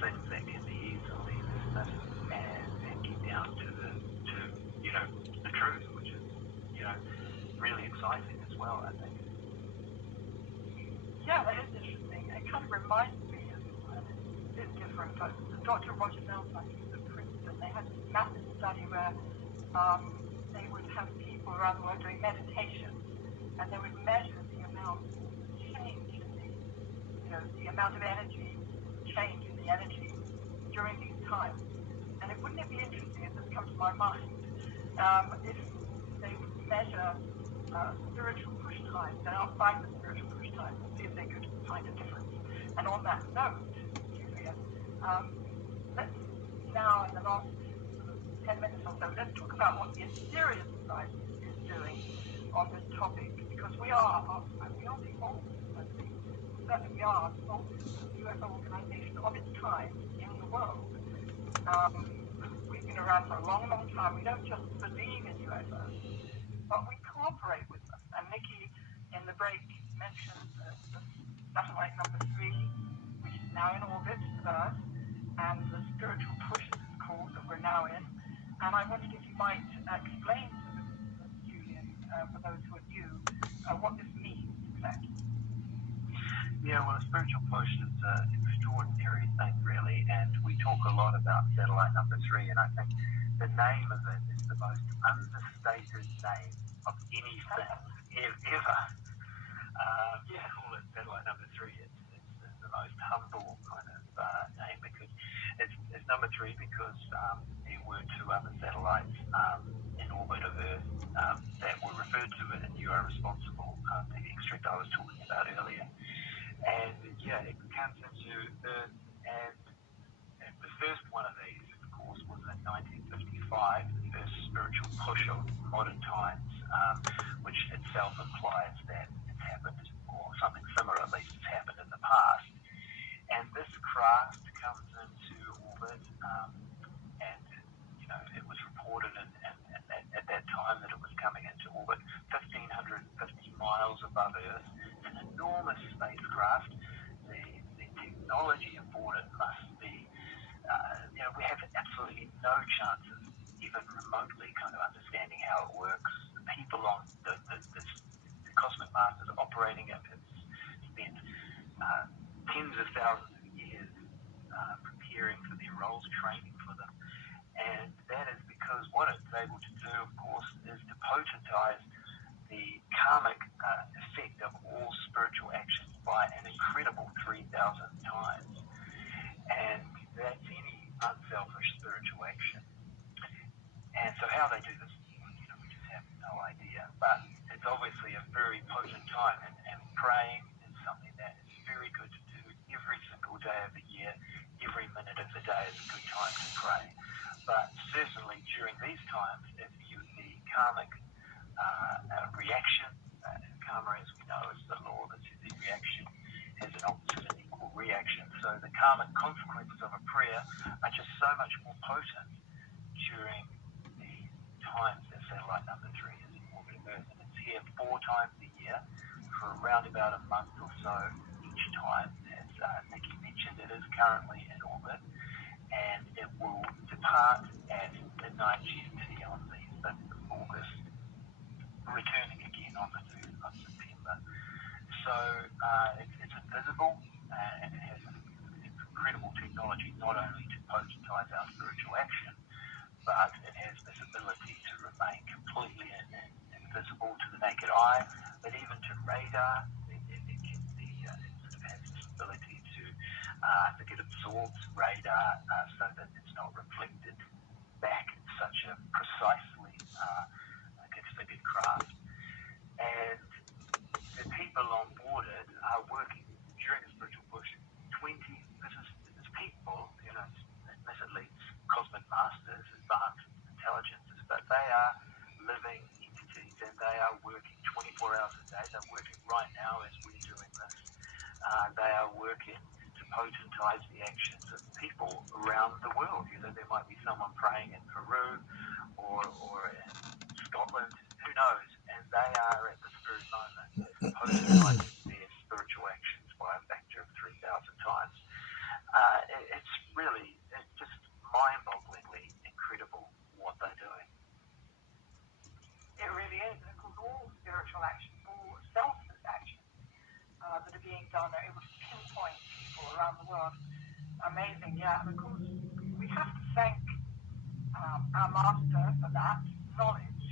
things that can be easily dismissed and get down to the truth, which is really exciting as well, I think. Yeah, that is interesting. It kind of reminds me of a bit different. Dr. Roger Nelson, he's at Princeton, they had this massive study where they would have people around the world doing meditation, and they would measure the amount of change in the amount of energy, change in the energy during these times. And wouldn't it be interesting, as this comes to my mind, if they would measure spiritual push times and outside the spiritual push times and see if they could find a difference. And on that note, Julia, let's now, in the last 10 minutes or so, let's talk about what the Assyrian Society is doing on this topic, because we are the oldest, I think, certainly we are the oldest UFO organization of its kind in the world. We've been around for a long, long time. We don't just believe in UFOs, but we cooperate with them. And Nikki, in the break, mentioned the satellite number 3, which is now in orbit with Earth, and the spiritual push, as it's called, that we're now in. And I wondered if you might explain to Julian, for those who are new, what this means exactly. Yeah, well, a spiritual push is an extraordinary thing, really, and we talk a lot about satellite number 3, and I think the name of it is the most understated name of anything ever. Call it satellite number 3. It's the most humble kind of name, because it's number 3 because there were 2 other satellites in orbit of Earth that were referred to it, and you are responsible, the extract I was talking about earlier. And it comes into Earth, and the first one of these, of course, was in 1955, the first spiritual push of modern times, which itself implies that it's happened, or something similar at least has happened in the past. And this craft comes into orbit, and it was reported at that time that it was coming into orbit 1,550 miles above Earth. It's an enormous spacecraft. The technology aboard it must be chance of even remotely kind of understanding how it works. The people on the Cosmic Masters operating it have spent tens of thousands of years preparing for their roles, training for them. And that is because what it's able to do, of course, is to potentize the karmic effect of all spiritual actions by an incredible 3,000 times. And that's any unselfish spiritual action. And so how they do this, we just have no idea. But it's obviously a very potent time, and praying is something that is very good to do every single day of the year. Every minute of the day is a good time to pray. But certainly during these times, if the karmic reaction, karma, as we know, is the law that the reaction has an opposite and equal reaction. So the karmic consequences of a prayer are just so much more potent during the times that satellite number 3 is in orbit of Earth. And it's here 4 times a year for around about a month or so each time. As Nikki mentioned, it is currently in orbit, and it will depart at midnight GMT on the 5th of August, returning again on the 3rd of September. So it's invisible, and it has incredible technology not only to potentize our spiritual action, but it has this ability to remain completely invisible to the naked eye, but even to radar. It sort of has this ability to it absorbs radar so that it's not reflected back in such a precisely configured craft. And the people on board it are working during the spiritual push. This is people, admittedly cosmic masters, advanced intelligences, but they are living entities, and they are working 24 hours a day. They're working right now as we're doing this. They are working to potentize the actions of people around the world. There might be someone praying in Peru or in Scotland, who knows? And they are at this very moment potentizing their spiritual actions by a factor of 3,000 times. It's just mind-bogglingly incredible what they're doing. It really is. And of course, all spiritual actions, all selfless actions that are being done are able to pinpoint people around the world. Amazing, yeah. And of course, we have to thank our master for that knowledge.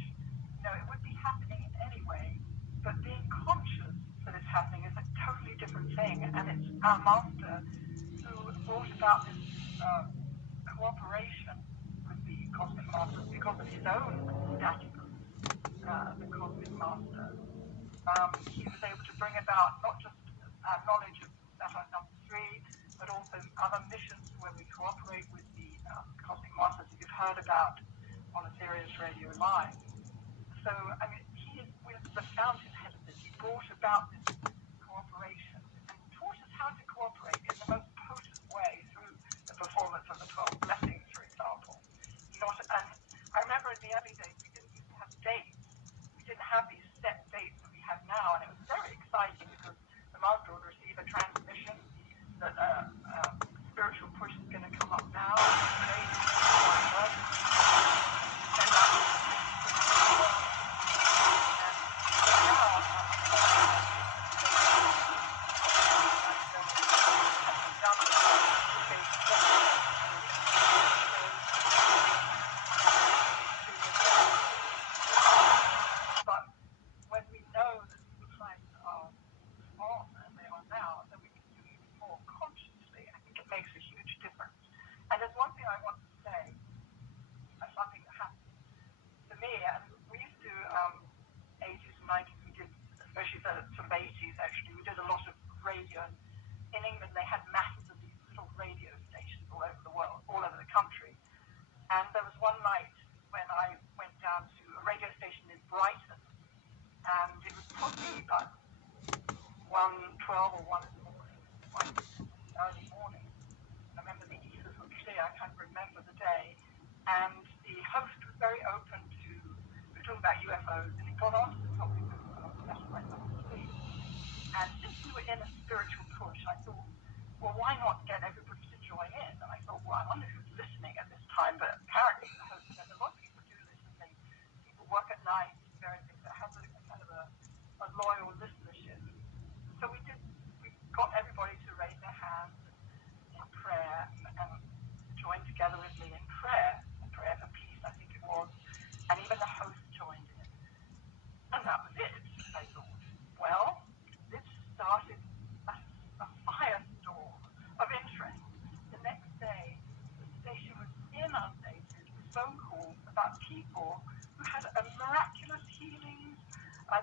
It would be happening anyway, but being conscious that it's happening is a totally different thing. And it's our master who brought about this cooperation with the cosmic masters because of his own status, the cosmic master. He was able to bring about not just knowledge of satellite number 3, but also other missions where we cooperate with the cosmic masters that you've heard about on a Sirius Radio Live. So, he was the fountainhead of this. He brought about this cooperation and taught us how to cooperate in the most potent way through the performance of the 12 blessings, for example. And I remember in the early days, we didn't used to have dates. We didn't have these set dates that we have now, and it was very exciting because the master would receive a transmission that spiritual push is going to come up now. But when we know that the times are on, and they are now, then we can do even more consciously. I think it makes a huge difference. And there's one thing I want to say, something that happened to me, and we used to, 80s and 90s, we did, especially the sort of 80s actually, we did a lot of radio. In England, they had masses of these little radio stations all over the world, all over the country. And there was one night when I went down to a radio station in Brighton, and it was probably about 1:12 or 1 in the morning, quite early morning. I remember the ethers were clear, I can't remember the day. And the host was very open to, we were talking about UFOs, and he got on to the topic of satellite number 3. And since we were in a spiritual push, I thought, well, why not get everybody to join in? And I thought, well, I wonder who's listening at this time, but apparently the about people who had a miraculous healings.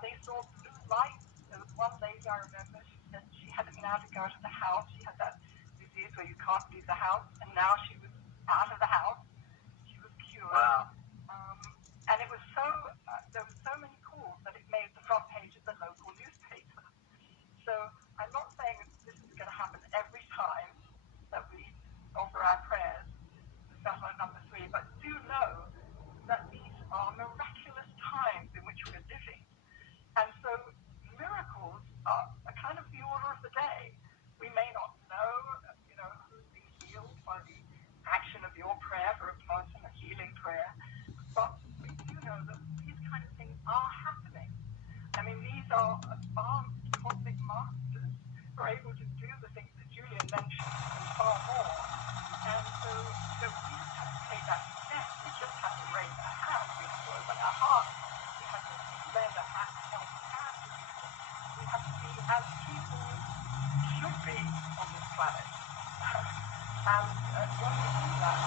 They saw blue lights. There was one lady I remember, she said she hadn't been able to go to the house. She had that disease where you can't leave the house, and now she was out of the house. She was cured. Wow. And it was so, there were so many calls that it made the front page of the local newspaper. So I'm not saying this is going to happen every time that we offer our prayers, settlement number 3, but do know that these are miraculous times in which we're living. And so miracles are kind of the order of the day. We may not know, who's being healed by the action of your prayer for a person, a healing prayer, but we do know that these kind of things are happening. I mean, these are advanced cosmic masters who are able to do the things that Julian mentioned and far more. And so we just have to take that step. We just have to raise our hands. We have to open our hearts. We have to lend a hand to help hand to people. We have to be as people should be on this planet. And when we do that,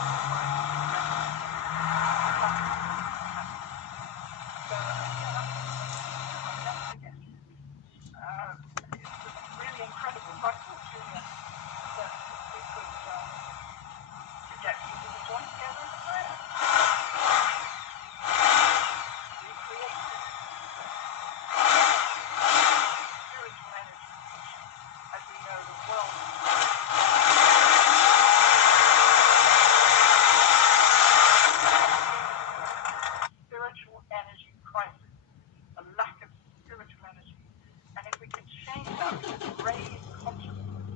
so that's again. It's just really incredible. So I thought, Julia, that we could get people to join together in prayer. Recreate this spiritual energy, which, as we know, the world spiritual energy crisis, a lack of spiritual energy. And if we can change that, we can raise consciousness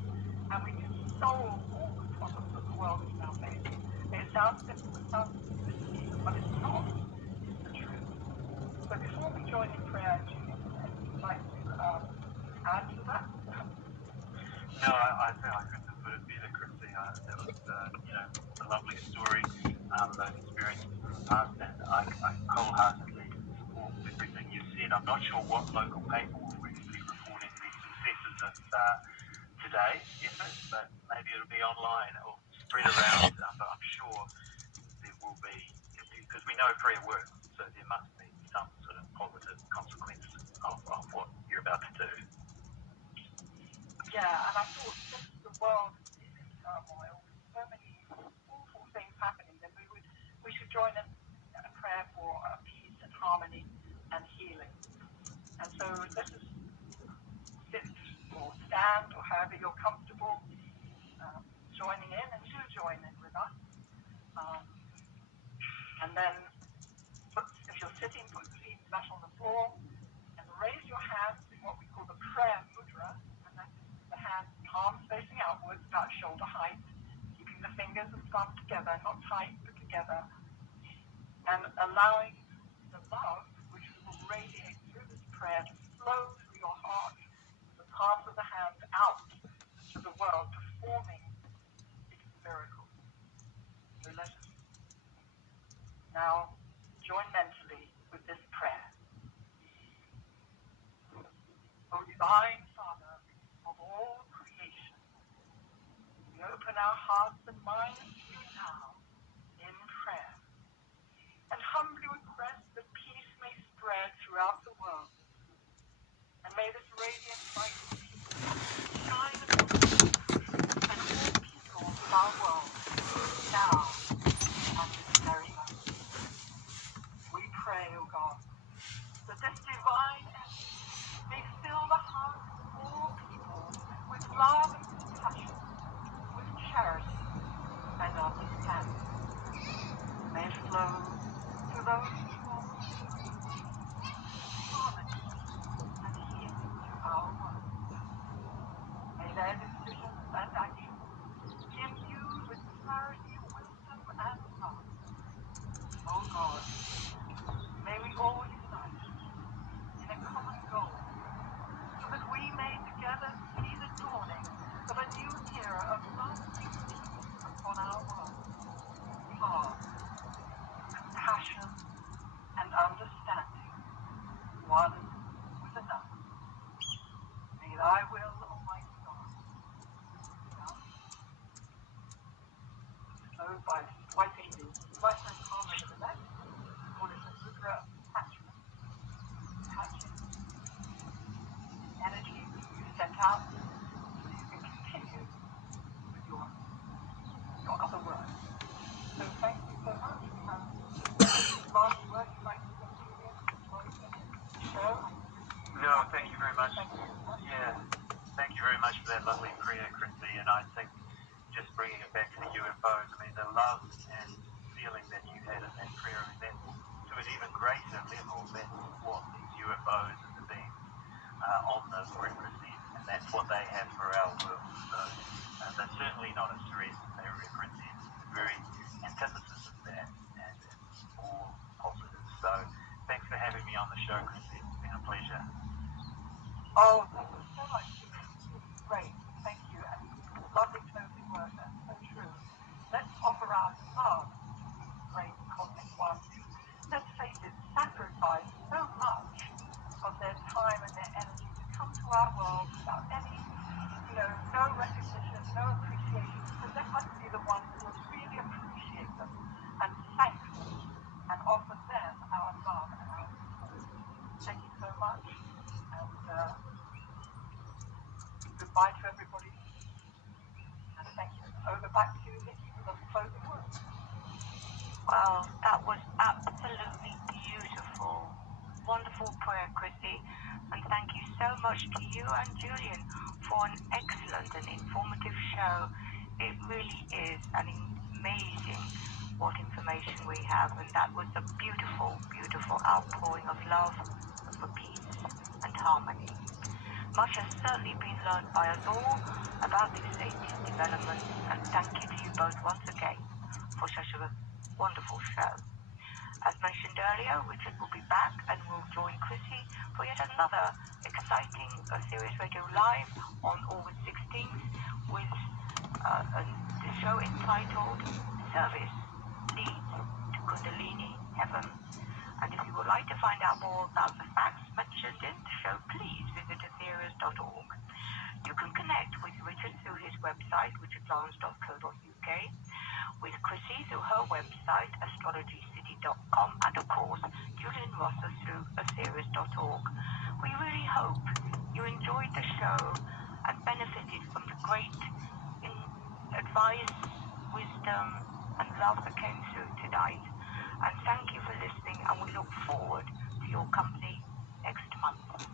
and we can solve all the problems that the world is now facing. It sounds simple, it sounds simplistic, but it's not. It's the truth. So before we join in prayer, Julian, would you like to add to that? No, I couldn't have put it better, Christy. That was, a lovely story, those experiences from the past, and I wholeheartedly support everything you said. I'm not sure what local paper will be reporting the successes of today's effort, but maybe it'll be online or spread around, but I'm sure there will be, because we know prayer works, so there must be some sort of positive consequence of what you're about to do. Yeah, and I thought since the world is in turmoil, so many awful things happening, then we should join in a prayer for peace and harmony and healing. And so let us sit or stand or however you're comfortable joining in, and do join in with us. And then if you're sitting, put your feet flat on the floor and raise your hands in what we call the prayer mudra, and that is the hands palms facing outwards, about shoulder height, keeping the fingers and thumbs together, not tight but together, and allowing the love which we will radiate through this prayer to flow through your heart, the palms of the hands out to the world, performing its miracles. So let us now join mentally with this prayer. O divine Father of all creation, we open our hearts and minds to you now in prayer, and humbly request that peace may spread throughout the world, and may this radiant light of peace shine upon us and all people of our world now and this very moment. We pray, O God, that this divine essence may fill the hearts of all people with love and compassion, with charity and understanding. May it flow to those who are harmony and healing to our world. May their decisions and actions be imbued with clarity, wisdom, and love. O God, may we all unite in a common goal, so that we may together see the dawning of a new era of lasting peace upon our world. Love, compassion, had in that prayer event to an even greater level. That's what these UFOs and the beings on this represent, and that's what they have for our world. So they're certainly not a threat. They represent the very antithesis of that, and it's all positive. So thanks for having me on the show, Chrissy. It's been a pleasure. Oh, thank you so much. It's great. Thank you. And lovely closing words. That's so true. Let's offer our love, great cosmic ones. Let's face it, sacrifice so much of their time and their energy to come to our world without any, no recognition, no appreciation. So let us be the ones who will really appreciate them and thank them and offer them our love and our support. Thank you so much. And goodbye to everybody. And thank you. Over back to Nikki for the closing words. Well, that was absolutely beautiful. Wonderful prayer, Chrissy. And thank you so much to you and Julian for an excellent and informative show. It really is an amazing what information we have, and that was a beautiful, beautiful outpouring of love for peace and harmony. Much has certainly been learned by us all about these latest developments, and thank you to you both once again for such a wonderful show. As mentioned earlier, Richard will be back and will join Chrissy for yet another exciting Sirius Radio Live on August 16th with the show entitled Service Leads to Kundalini Heaven. And if you would like to find out more about the facts mentioned in the show, please visit aetherius.org. You can connect with Richard through his website, richardlawrence.co.uk, with Chrissy through her website, astrologycity.com, and of course, Julian Rosser through aetherius.org. We really hope you enjoyed the show and benefited from the great advice, wisdom, and love that came through tonight. And thank you for listening, and we look forward to your company next month.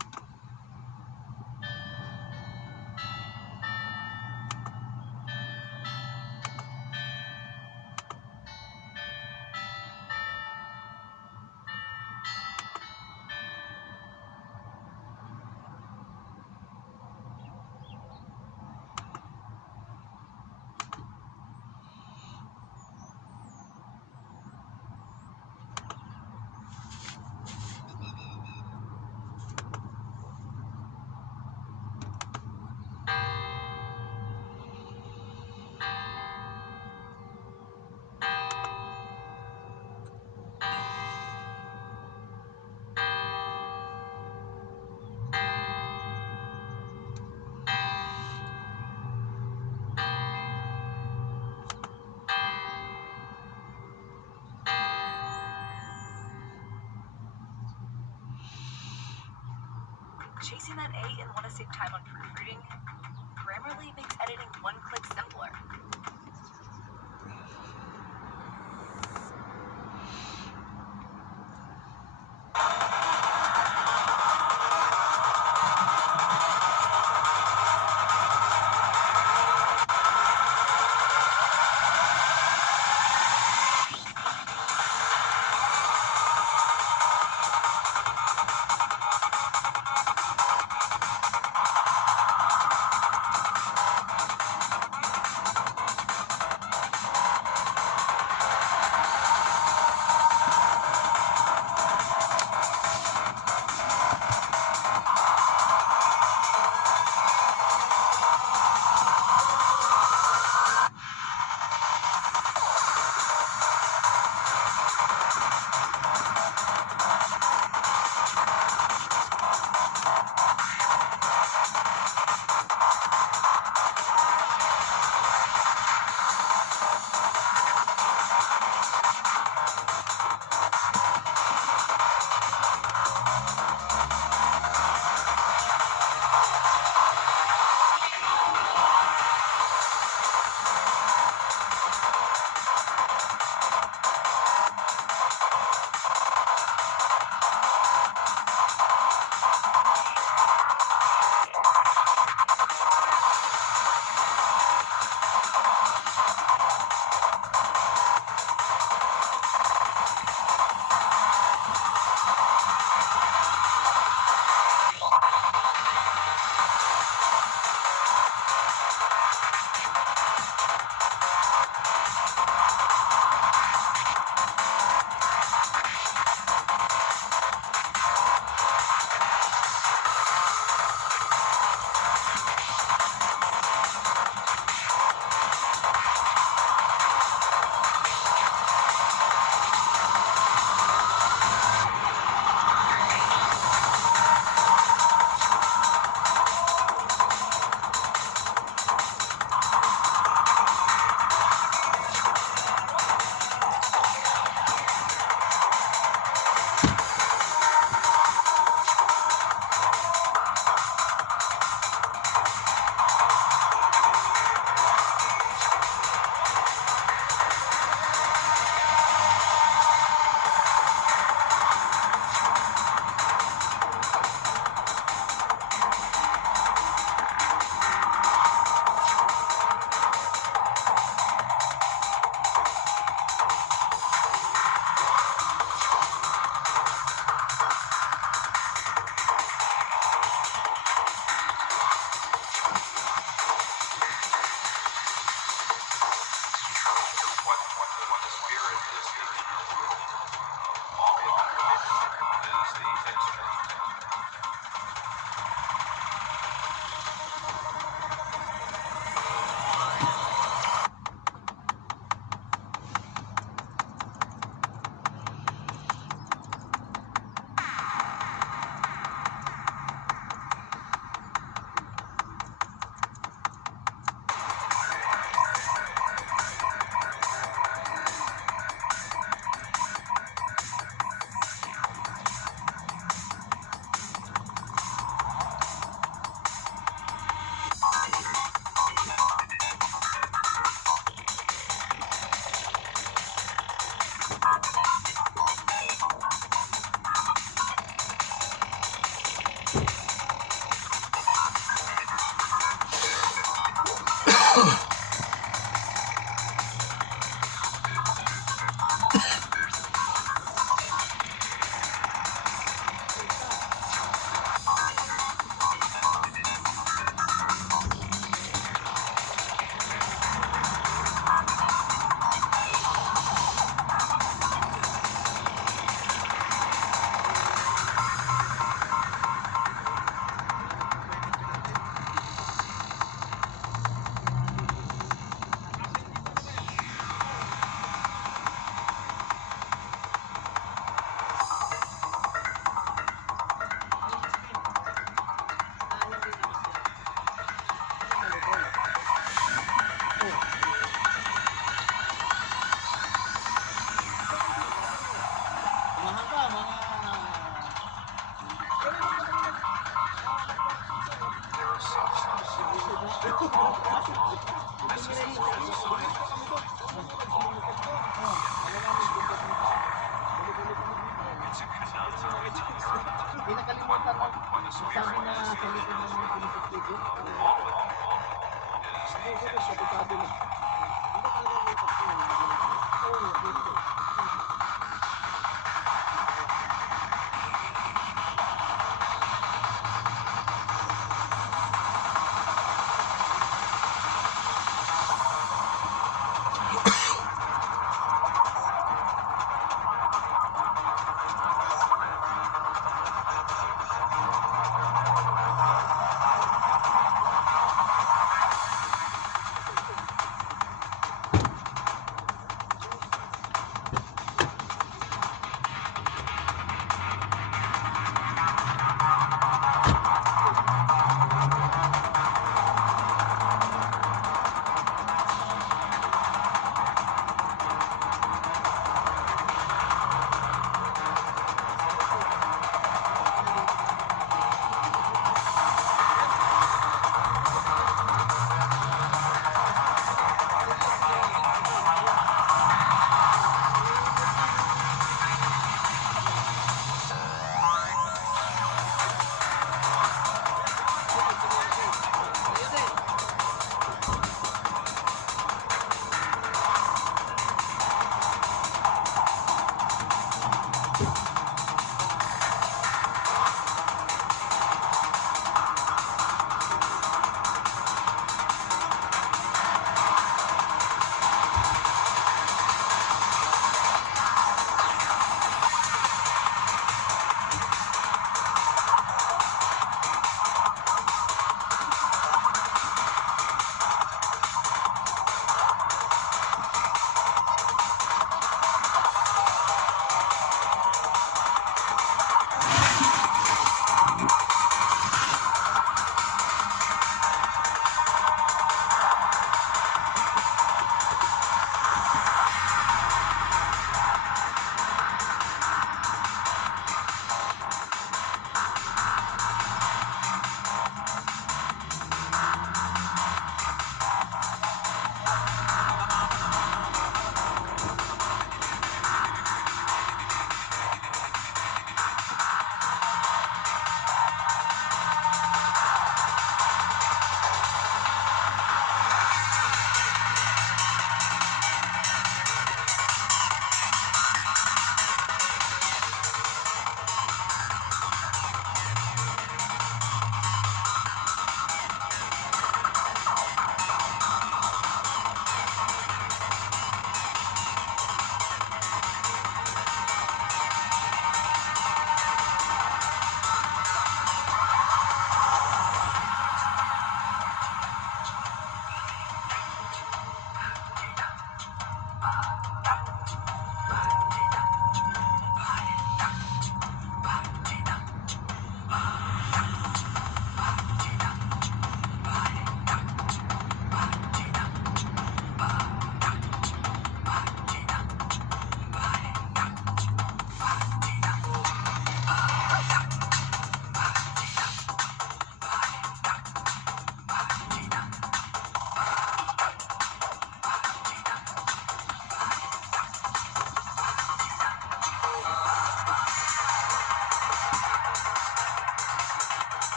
Chasing that A and want to save time on proofreading? Grammarly makes editing one click simpler.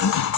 Bye.